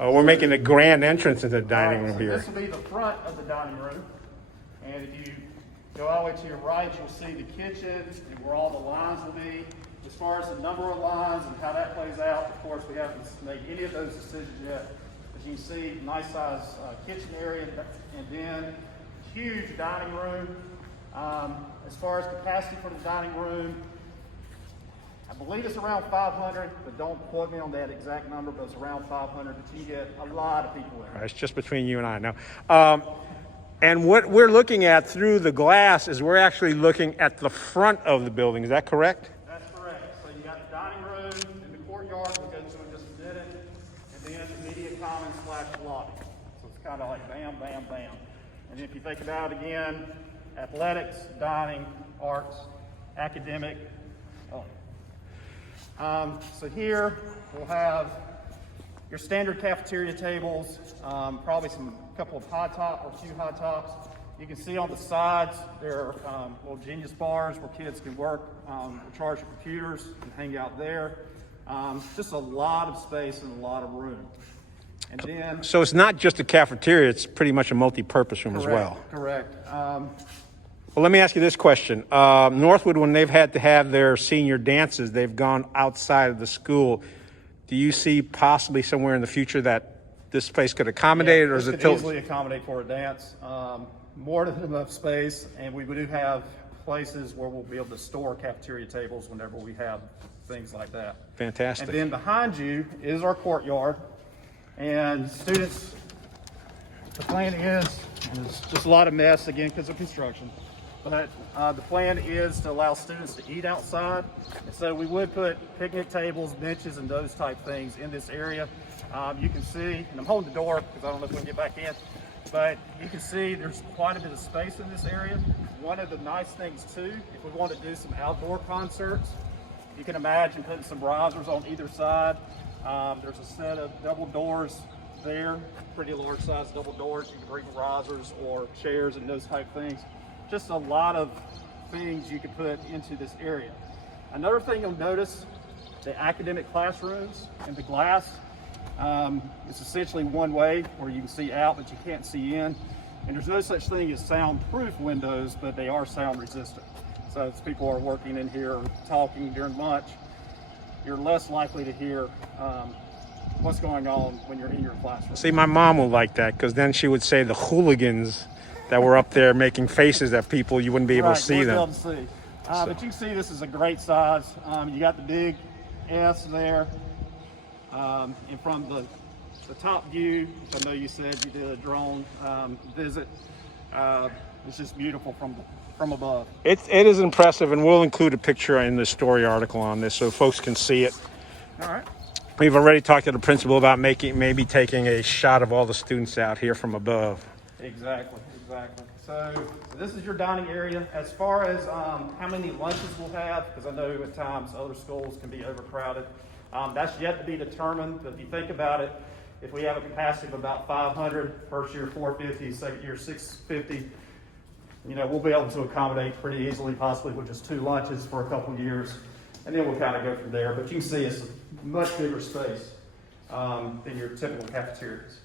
Oh, we're making a grand entrance into the dining room So here. this will be the front of the dining room. And if you go all the way to your right, you'll see the kitchen and where all the lines will be. As far as the number of lines and how that plays out, of course, we haven't made any of those decisions yet. As you can see, nice size kitchen area, and then huge dining room. As far as capacity for the dining room, I believe it's around 500, but don't quote me on that exact number, but it's around 500, but you get a lot of people in. It's just between you and I now. And what we're looking at through the glass is we're actually looking at the front of the building. Is that correct? That's correct. So you got the dining room and the courtyard we'll go to in just a minute, and then the media commons / lobby. So it's kind of like bam, bam, bam. And if you think about it again, athletics, dining, arts, academic. So here we'll have your standard cafeteria tables, probably a couple of high top or a few high tops. You can see on the sides there are little Genius bars where kids can work, charge their computers and hang out there. Just a lot of space and a lot of room. And then, So it's not just a cafeteria, it's pretty much a multi-purpose room as well. Correct. Well, let me ask you this question. Northwood, when they've had to have their senior dances, they've gone outside of the school. Do you see possibly somewhere in the future that this place could accommodate it, or is it could easily accommodate for a dance? More than enough space, and we do have places where we'll be able to store cafeteria tables whenever we have things like that. Fantastic. And then behind you is our courtyard, and students, the plan is, and it's just a lot of mess again because of construction, but the plan is to allow students to eat outside. And so we would put picnic tables, benches, and those type things in this area. You can see, and I'm holding the door because I don't know if we can get back in, but you can see there's quite a bit of space in this area. One of the nice things too, if we want to do some outdoor concerts, you can imagine putting some risers on either side. There's a set of double doors there, pretty large size double doors. You can bring risers or chairs and those type things. Just a lot of things you could put into this area. Another thing you'll notice, the academic classrooms and the glass, it's essentially one way where you can see out but you can't see in. And there's no such thing as soundproof windows, but they are sound resistant. So if people are working in here or talking during lunch, you're less likely to hear what's going on when you're in your classroom. See, my mom will like that because then she would say the hooligans that were up there making faces at people, you wouldn't be able to see them. Able to see. But you can see this is a great size. You got the big S there. And from the top view, which I know you said you did a drone visit, it's just beautiful from above. It is impressive, and we'll include a picture in the story article on this so folks can see it. All right. We've already talked to the principal about maybe taking a shot of all the students out here from above. Exactly. So this is your dining area. As far as how many lunches we'll have, because I know at times other schools can be overcrowded, that's yet to be determined. But if you think about it, if we have a capacity of about 500, first year 450, second year 650, we'll be able to accommodate pretty easily, possibly with just 2 lunches for a couple of years, and then we'll kind of go from there. But you can see it's a much bigger space than your typical cafeterias.